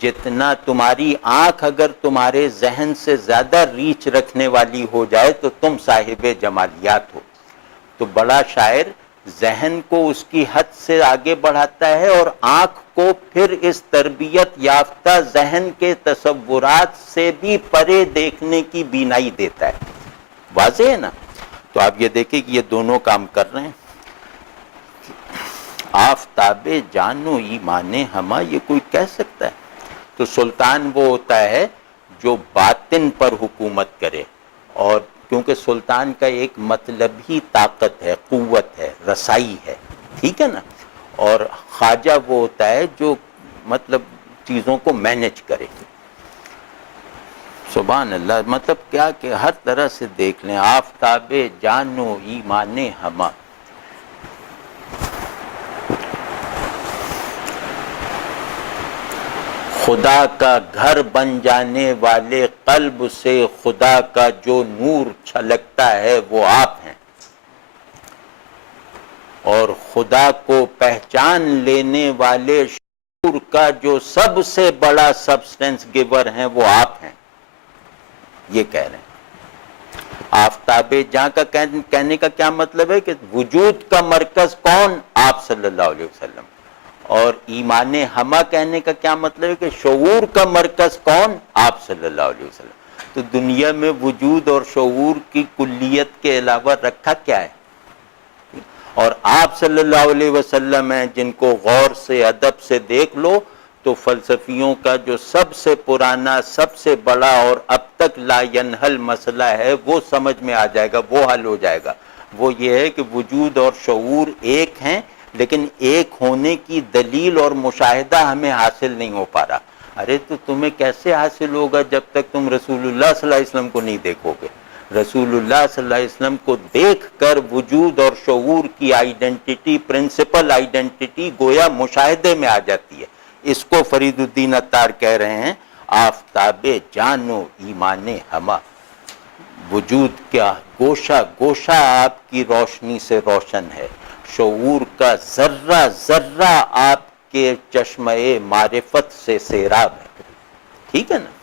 جتنا تمہاری آنکھ اگر تمہارے ذہن سے زیادہ ریچ رکھنے والی ہو جائے تو تم صاحب جمالیات ہو۔ تو بڑا شاعر ذہن کو اس کی حد سے آگے بڑھاتا ہے اور آنکھ کو پھر اس تربیت یافتہ ذہن کے تصورات سے بھی پرے دیکھنے کی بینائی دیتا ہے۔ واضح ہے نا؟ تو آپ یہ دیکھیں کہ یہ دونوں کام کر رہے ہیں۔ آفتاب جان و ایمان ہما، یہ کوئی کہہ سکتا ہے؟ تو سلطان وہ ہوتا ہے جو باطن پر حکومت کرے، اور کیونکہ سلطان کا ایک مطلب ہی طاقت ہے، قوت ہے، رسائی ہے، ٹھیک ہے نا؟ اور خواجہ وہ ہوتا ہے جو مطلب چیزوں کو مینج کرے۔ سبحان اللہ، مطلب کیا کہ ہر طرح سے دیکھ لیں، آفتاب جان و ایمان ہما۔ خدا کا گھر بن جانے والے قلب سے خدا کا جو نور چھلکتا ہے وہ آپ ہیں۔ اور خدا کو پہچان لینے والے شعور کا جو سب سے بڑا سبسٹنس گیور ہیں وہ آپ ہیں، یہ کہہ رہے ہیں۔ آفتاب جہاں کا کہنے کا کیا مطلب ہے کہ وجود کا مرکز کون؟ آپ صلی اللہ علیہ وسلم۔ اور ایمان ہمہ کہنے کا کیا مطلب ہے کہ شعور کا مرکز کون؟ آپ صلی اللہ علیہ وسلم۔ تو دنیا میں وجود اور شعور کی کلیت کے علاوہ رکھا کیا ہے؟ اور آپ صلی اللہ علیہ وسلم ہیں جن کو غور سے ادب سے دیکھ لو تو فلسفیوں کا جو سب سے پرانا، سب سے بڑا اور اب تک لا ینحل مسئلہ ہے وہ سمجھ میں آ جائے گا، وہ حل ہو جائے گا۔ وہ یہ ہے کہ وجود اور شعور ایک ہیں، لیکن ایک ہونے کی دلیل اور مشاہدہ ہمیں حاصل نہیں ہو پا رہا۔ ارے تو تمہیں کیسے حاصل ہوگا جب تک تم رسول اللہ صلی اللہ علیہ وسلم کو نہیں دیکھو گے؟ رسول اللہ صلی اللہ علیہ وسلم کو دیکھ کر وجود اور شعور کی آئیڈینٹی، پرنسپل آئیڈینٹی گویا مشاہدے میں آ جاتی ہے۔ اس کو فرید الدین عطار کہہ رہے ہیں آفتاب جانو ایمان ہمہ، وجود کیا گوشہ گوشہ آپ کی روشنی سے روشن ہے، شعور کا ذرہ ذرہ آپ کے چشمہ معرفت سے سیراب ہے۔ ٹھیک ہے نا؟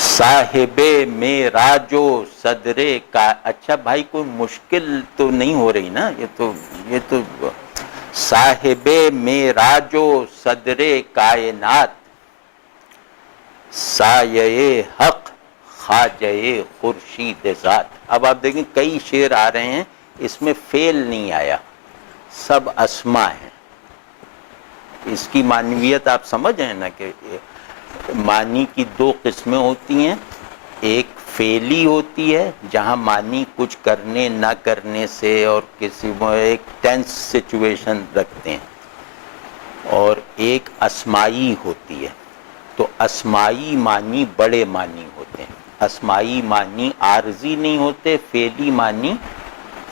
صاحب معراج و صدر کا، اچھا بھائی کوئی مشکل تو نہیں ہو رہی نا؟ یہ تو صاحب معراج و صدر کائنات، سایہ حق خواجہ خورشید ذات۔ اب آپ دیکھیں کئی شعر آ رہے ہیں اس میں فعل نہیں آیا، سب اسما ہیں۔ اس کی معنویت آپ سمجھ ہیں نا کہ معنی کی دو قسمیں ہوتی ہیں، ایک فعلی ہوتی ہے جہاں معنی کچھ کرنے نہ کرنے سے اور کسی ایک ٹینس سچویشن رکھتے ہیں، اور ایک اسمائی ہوتی ہے۔ تو اسمائی معنی بڑے معنی ہوتے ہیں، اسمائی معنی عارضی نہیں ہوتے، فعلی معنی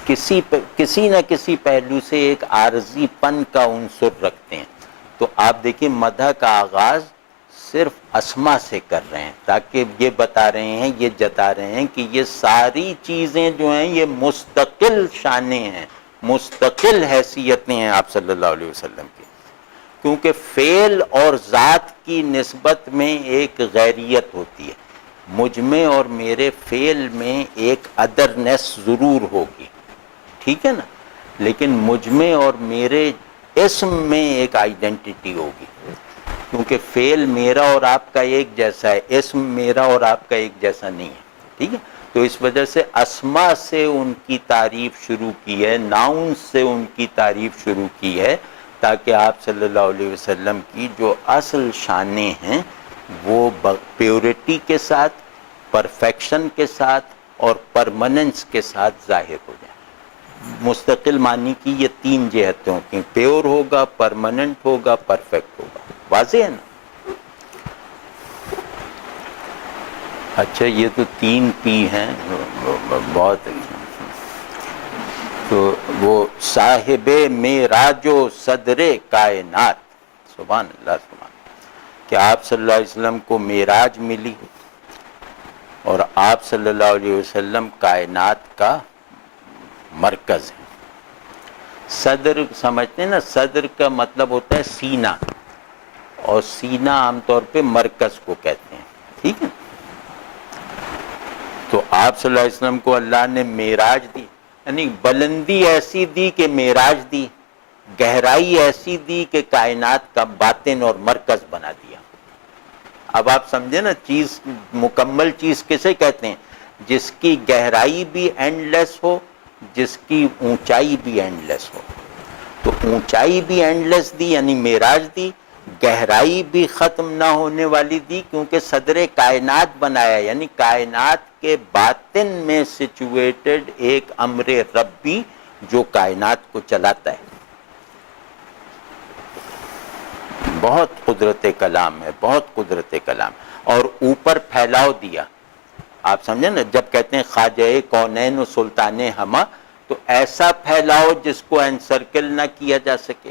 کسی نہ کسی پہلو سے ایک عارضی پن کا عنصر رکھتے ہیں۔ تو آپ دیکھیں مدح کا آغاز صرف اسما سے کر رہے ہیں تاکہ یہ بتا رہے ہیں، یہ جتا رہے ہیں کہ یہ ساری چیزیں جو ہیں یہ مستقل شانیں ہیں، مستقل حیثیتیں ہیں آپ صلی اللہ علیہ وسلم کی، کیونکہ فعل اور ذات کی نسبت میں ایک غیریت ہوتی ہے۔ مجھ میں اور میرے فعل میں ایک ادرنیس ضرور ہوگی، ٹھیک ہے نا، لیکن مجھ میں اور میرے اسم میں ایک آئیڈینٹی ہوگی، کیونکہ فعل میرا اور آپ کا ایک جیسا ہے، اسم میرا اور آپ کا ایک جیسا نہیں ہے، ٹھیک ہے۔ تو اس وجہ سے اسما سے ان کی تعریف شروع کی ہے، ناؤن سے ان کی تعریف شروع کی ہے، تاکہ آپ صلی اللہ علیہ وسلم کی جو اصل شانیں ہیں وہ پیورٹی کے ساتھ، پرفیکشن کے ساتھ اور پرماننس کے ساتھ ظاہر ہو جائیں۔ مستقل معنی کی یہ تین جہتیں ہوتی ہیں، پیور ہوگا، پرماننٹ ہوگا، پرفیکٹ ہوگا۔ واضح ہے نا؟ اچھا یہ تو 3 پی ہیں، بہت اچھا۔ تو وہ صاحب معراج و صدر کائنات، سبحان اللہ سبحان، کہ آپ صلی اللہ علیہ وسلم کو معراج ملی اور آپ صلی اللہ علیہ وسلم کائنات کا مرکز ہے۔ صدر سمجھتے ہیں نا، صدر کا مطلب ہوتا ہے سینہ، اور سینہ عام طور پہ مرکز کو کہتے ہیں، ٹھیک ہے۔ تو آپ صلی اللہ علیہ وسلم کو اللہ نے معراج دی، یعنی بلندی ایسی دی کہ معراج دی، گہرائی ایسی دی کہ کائنات کا باطن اور مرکز بنا دیا۔ اب آپ سمجھے نا، چیز مکمل چیز کسے کہتے ہیں؟ جس کی گہرائی بھی اینڈ لیس ہو، جس کی اونچائی بھی اینڈ لیس ہو۔ تو اونچائی بھی اینڈ لیس دی یعنی معراج دی، گہرائی بھی ختم نہ ہونے والی دی کیونکہ صدر کائنات بنایا، یعنی کائنات کے باطن میں سچویٹڈ ایک امر ربی جو کائنات کو چلاتا ہے۔ بہت قدرت کلام ہے، بہت قدرت کلام، اور اوپر پھیلاؤ دیا۔ آپ سمجھیں نا، جب کہتے ہیں خواجہ کونین و سلطان ہمہ، تو ایسا پھیلاؤ جس کو انسرکل نہ کیا جا سکے،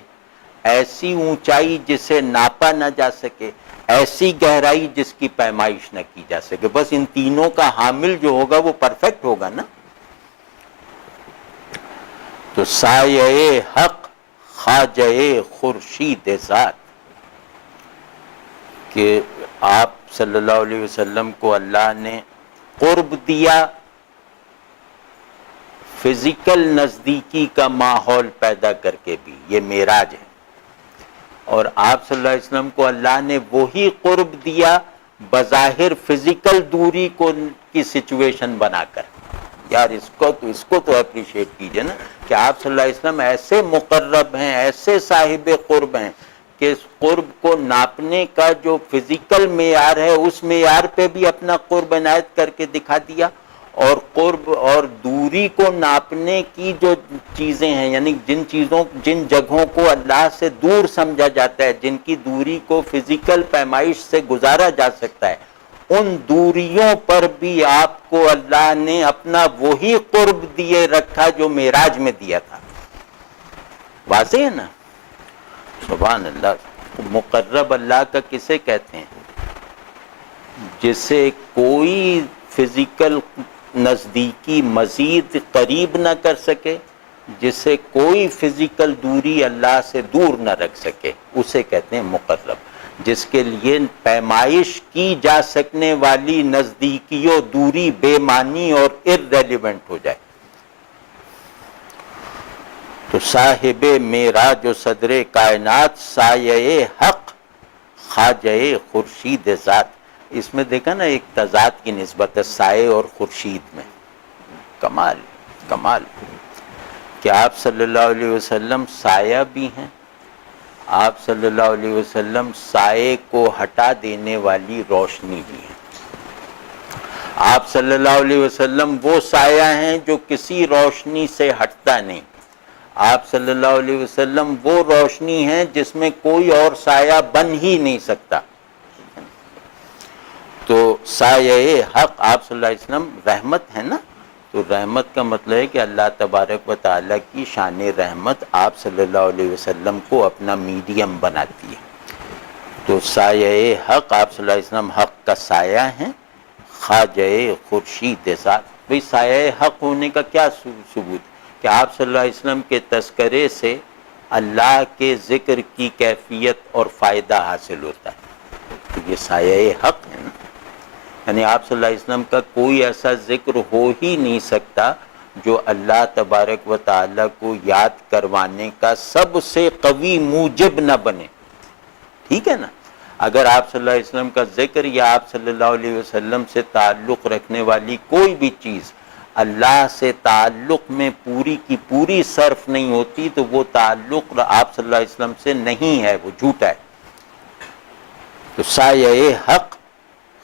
ایسی اونچائی جسے ناپا نہ جا سکے، ایسی گہرائی جس کی پیمائش نہ کی جا سکے. بس ان تینوں کا حامل جو ہوگا وہ پرفیکٹ ہوگا نا. تو سایہ حق خواجہ خورشید ذات، کہ آپ صلی اللہ علیہ وسلم کو اللہ نے قرب دیا، فزیکل نزدیکی کا ماحول پیدا کر کے بھی، یہ معراج ہے. اور آپ صلی اللہ علیہ وسلم کو اللہ نے وہی قرب دیا بظاہر فزیکل دوری کو کی سچویشن بنا کر. یار اس کو تو اپریشیٹ کیجئے نا کہ آپ صلی اللہ علیہ وسلم ایسے مقرب ہیں، ایسے صاحب قرب ہیں کہ اس قرب کو ناپنے کا جو فزیکل معیار ہے اس معیار پہ بھی اپنا قرب عنایت کر کے دکھا دیا. اور قرب اور دوری کو ناپنے کی جو چیزیں ہیں، یعنی جن جگہوں کو اللہ سے دور سمجھا جاتا ہے، جن کی دوری کو فزیکل پیمائش سے گزارا جا سکتا ہے، ان دوریوں پر بھی آپ کو اللہ نے اپنا وہی قرب دیے رکھا جو معراج میں دیا تھا. واضح ہے نا؟ سبحان اللہ. مقرب اللہ کا کسے کہتے ہیں؟ جسے کوئی فزیکل نزدیکی مزید قریب نہ کر سکے، جسے کوئی فزیکل دوری اللہ سے دور نہ رکھ سکے، اسے کہتے ہیں مقرب. جس کے لیے پیمائش کی جا سکنے والی نزدیکی و دوری بے معنی اور irrelevant ہو جائے. تو صاحب معراج و صدر کائنات سایہ حق خواجہ خورشید ذات. اس میں دیکھا نا ایک تضاد کی نسبت ہے سائے اور خورشید میں. کمال کمال کہ آپ صلی اللہ علیہ وسلم سایہ بھی ہیں، آپ صلی اللہ علیہ وسلم سائے کو ہٹا دینے والی روشنی بھی ہیں. آپ صلی اللہ علیہ وسلم وہ سایہ ہیں جو کسی روشنی سے ہٹتا نہیں. آپ صلی اللہ علیہ وسلم وہ روشنی ہیں جس میں کوئی اور سایہ بن ہی نہیں سکتا. تو سایہ حق آپ صلی اللہ علیہ وسلم رحمت ہے نا. تو رحمت کا مطلب ہے کہ اللہ تبارک و تعالیٰ کی شان رحمت آپ صلی اللہ علیہ وسلم کو اپنا میڈیم بناتی ہے. تو سایہ حق آپ صلی اللہ علیہ وسلم حق کا سایہ ہیں، خواجہ خورشید ذات. بھئی سایہ حق ہونے کا کیا ثبوت کہ آپ صلی اللہ علیہ وسلم کے تذکرے سے اللہ کے ذکر کی کیفیت اور فائدہ حاصل ہوتا ہے. تو یہ سایہ حق ہے نا. یعنی آپ صلی اللہ علیہ وسلم کا کوئی ایسا ذکر ہو ہی نہیں سکتا جو اللہ تبارک و تعالیٰ کو یاد کروانے کا سب سے قوی موجب نہ بنے. ٹھیک ہے نا. اگر آپ صلی اللہ علیہ وسلم کا ذکر یا آپ صلی اللہ علیہ وسلم سے تعلق رکھنے والی کوئی بھی چیز اللہ سے تعلق میں پوری کی پوری صرف نہیں ہوتی تو وہ تعلق آپ صلی اللہ علیہ وسلم سے نہیں ہے، وہ جھوٹا ہے. تو سایہ حق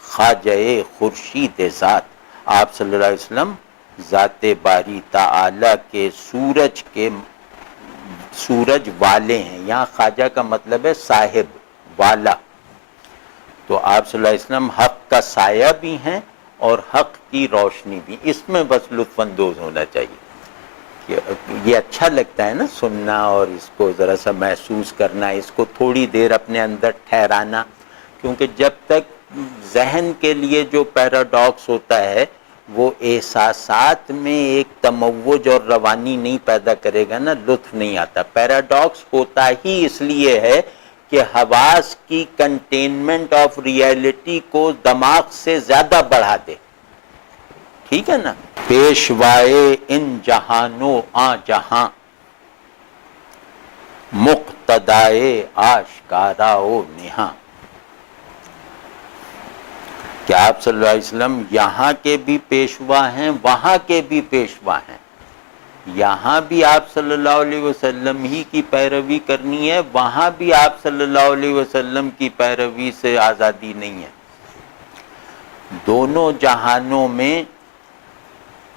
خواجہ خورشید ذات آپ صلی اللہ علیہ وسلم ذات باری تعالی کے سورج والے ہیں. یہاں خواجہ کا مطلب ہے صاحب والا. تو آپ صلی اللہ علیہ وسلم حق کا سایہ بھی ہیں اور حق کی روشنی بھی. اس میں بس لطف اندوز ہونا چاہیے. یہ اچھا لگتا ہے نا سننا اور اس کو ذرا سا محسوس کرنا، اس کو تھوڑی دیر اپنے اندر ٹھہرانا. کیونکہ جب تک ذہن کے لیے جو پیراڈاکس ہوتا ہے وہ احساسات میں ایک تموج اور روانی نہیں پیدا کرے گا نا، لطف نہیں آتا. پیراڈاکس ہوتا ہی اس لیے ہے کہ حواس کی کنٹینمنٹ آف ریئلٹی کو دماغ سے زیادہ بڑھا دے. ٹھیک ہے نا. پیشوائے ان جہانوں آ جہاں، مقتدائے آشکارا و نہاں. کہ آپ صلی اللہ علیہ وسلم یہاں کے بھی پیشوا ہیں، وہاں کے بھی پیشوا ہیں. یہاں بھی آپ صلی اللہ علیہ وسلم ہی کی پیروی کرنی ہے، وہاں بھی آپ صلی اللہ علیہ وسلم کی پیروی سے آزادی نہیں ہے. دونوں جہانوں میں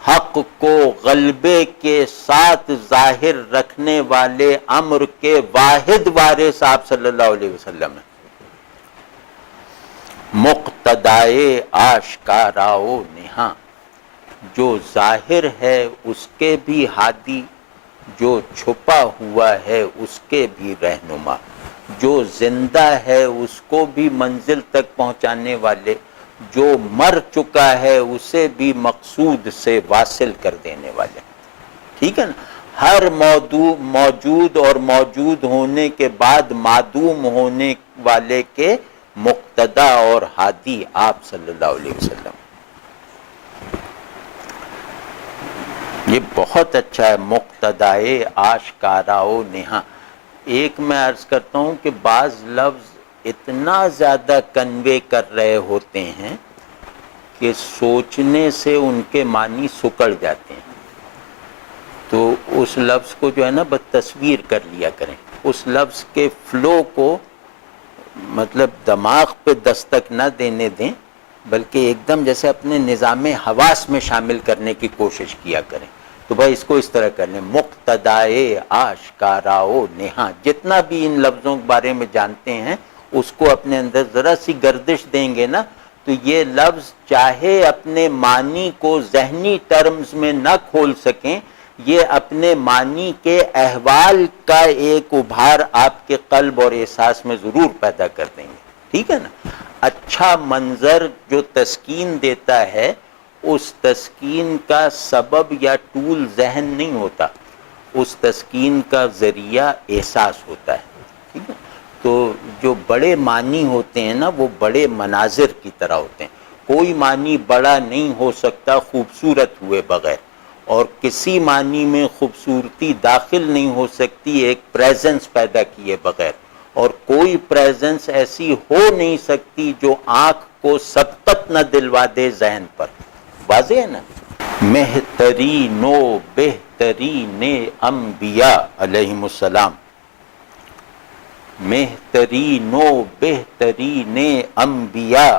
حق کو غلبے کے ساتھ ظاہر رکھنے والے امر کے واحد وارث آپ صلی اللہ علیہ وسلم ہیں. مقتدائے آشکارا و نہاں، جو ظاہر ہے اس کے بھی ہادی جو چھپا ہوا ہے اس کے بھی رہنما، جو زندہ ہے اس کو بھی منزل تک پہنچانے والے، جو مر چکا ہے اسے بھی مقصود سے واصل کر دینے والے. ٹھیک ہے نا؟ ہر موجود اور موجود ہونے کے بعد معدوم ہونے والے کے مقتدا اور ہادی آپ صلی اللہ علیہ وسلم. یہ بہت اچھا ہے، مقتدائے آشکارا و نہا. ایک میں عرض کرتا ہوں کہ بعض لفظ اتنا زیادہ کنوے کر رہے ہوتے ہیں کہ سوچنے سے ان کے معنی سکڑ جاتے ہیں. تو اس لفظ کو جو ہے نا بس تصویر کر لیا کریں، اس لفظ کے فلو کو مطلب دماغ پہ دستک نہ دینے دیں، بلکہ ایک دم جیسے اپنے نظام حواس میں شامل کرنے کی کوشش کیا کریں. تو بھائی اس کو اس طرح کر لیں، مقتدائے آشکارا و نہا. جتنا بھی ان لفظوں کے بارے میں جانتے ہیں اس کو اپنے اندر ذرا سی گردش دیں گے نا، تو یہ لفظ چاہے اپنے معنی کو ذہنی ٹرمز میں نہ کھول سکیں، یہ اپنے معنی کے احوال کا ایک ابھار آپ کے قلب اور احساس میں ضرور پیدا کر دیں گے. ٹھیک ہے نا؟ اچھا منظر جو تسکین دیتا ہے، اس تسکین کا سبب یا ٹول ذہن نہیں ہوتا، اس تسکین کا ذریعہ احساس ہوتا ہے. ٹھیک ہے؟ تو جو بڑے معنی ہوتے ہیں نا وہ بڑے مناظر کی طرح ہوتے ہیں. کوئی معنی بڑا نہیں ہو سکتا خوبصورت ہوئے بغیر، اور کسی معنی میں خوبصورتی داخل نہیں ہو سکتی ایک پریزنس پیدا کیے بغیر، اور کوئی پریزنس ایسی ہو نہیں سکتی جو آنکھ کو سبقت نہ دلوا دے ذہن پر. واضح ہے نا؟ مہترین و بہترین انبیاء علیہم السلام، مہترین و بہترین انبیاء،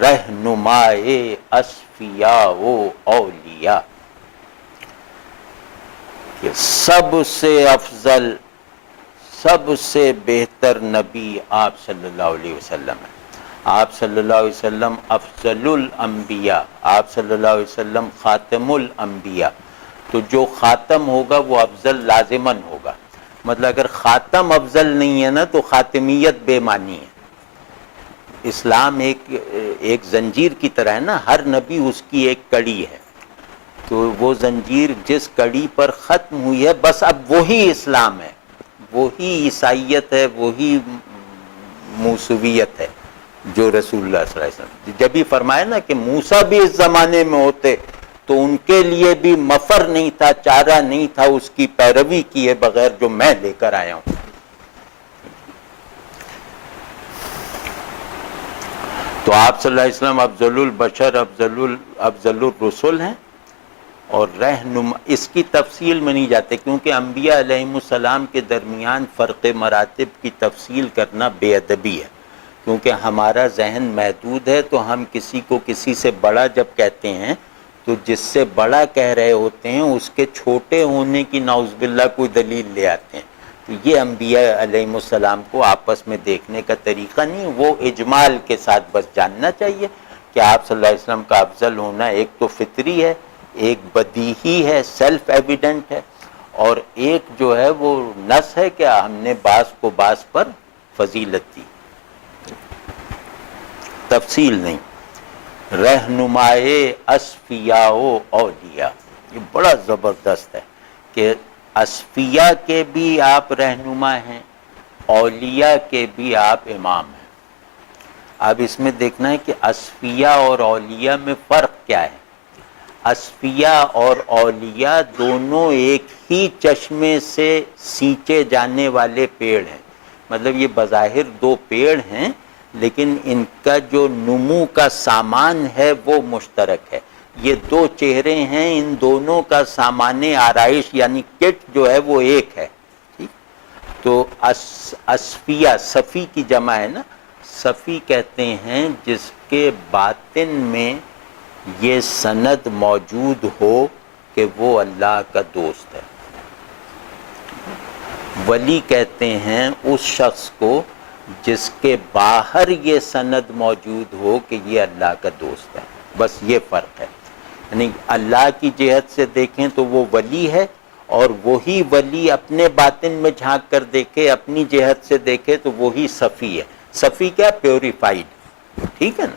رہنمائے اصفیاء و اولیاء. کہ سب سے افضل، سب سے بہتر نبی آپ صلی اللہ علیہ وسلم ہے. آپ صلی اللہ علیہ وسلم افضل الانبیاء، آپ صلی اللہ علیہ وسلم خاتم الانبیاء. تو جو خاتم ہوگا وہ افضل لازماً ہوگا. مطلب اگر خاتم افضل نہیں ہے نا تو خاتمیت بے معنی ہے. اسلام ایک زنجیر کی طرح ہے نا، ہر نبی اس کی ایک کڑی ہے. تو وہ زنجیر جس کڑی پر ختم ہوئی ہے بس اب وہی اسلام ہے، وہی عیسائیت ہے، وہی موسویت ہے جو رسول اللہ صلی اللہ علیہ وسلم. جب ہی فرمایا نا کہ موسیٰ بھی اس زمانے میں ہوتے تو ان کے لیے بھی مفر نہیں تھا، چارہ نہیں تھا اس کی پیروی کیے بغیر جو میں لے کر آیا ہوں. تو آپ صلی اللہ علیہ وسلم افضل البشر، افضل الرسل ہیں. اور رہنما، اس کی تفصیل میں نہیں جاتے کیونکہ انبیاء علیہم السلام کے درمیان فرق مراتب کی تفصیل کرنا بے ادبی ہے. کیونکہ ہمارا ذہن محدود ہے تو ہم کسی کو کسی سے بڑا جب کہتے ہیں تو جس سے بڑا کہہ رہے ہوتے ہیں اس کے چھوٹے ہونے کی نعوذ باللہ کوئی دلیل لے آتے ہیں. تو یہ انبیاء علیہم السلام کو آپس میں دیکھنے کا طریقہ نہیں. وہ اجمال کے ساتھ بس جاننا چاہیے کہ آپ صلی اللہ علیہ وسلم کا افضل ہونا ایک تو فطری ہے، ایک بدیہی ہے، سیلف ایویڈنٹ ہے، اور ایک جو ہے وہ نص ہے کہ ہم نے بعض کو بعض پر فضیلت دی. تفصیل نہیں. رہنمائے اصفیاء و اولیاء، یہ بڑا زبردست ہے کہ اصفیاء کے بھی آپ رہنما ہیں، اولیاء کے بھی آپ امام ہیں. اب اس میں دیکھنا ہے کہ اصفیاء اور اولیاء میں فرق کیا ہے. اصفیاء اور اولیاء دونوں ایک ہی چشمے سے سینچے جانے والے پیڑ ہیں. مطلب یہ بظاہر دو پیڑ ہیں لیکن ان کا جو نمو کا سامان ہے وہ مشترک ہے. یہ دو چہرے ہیں، ان دونوں کا سامان آرائش یعنی کٹ جو ہے وہ ایک ہے. ٹھیک؟ تو اصفیہ، صفی کی جمع ہے نا، صفی کہتے ہیں جس کے باطن میں یہ سند موجود ہو کہ وہ اللہ کا دوست ہے. ولی کہتے ہیں اس شخص کو جس کے باہر یہ سند موجود ہو کہ یہ اللہ کا دوست ہے. بس یہ فرق ہے. یعنی اللہ کی جہت سے دیکھیں تو وہ ولی ہے، اور وہی ولی اپنے باطن میں جھانک کر دیکھے، اپنی جہت سے دیکھے تو وہی صفی ہے. صفی کیا؟ پیوریفائڈ. ٹھیک ہے نا.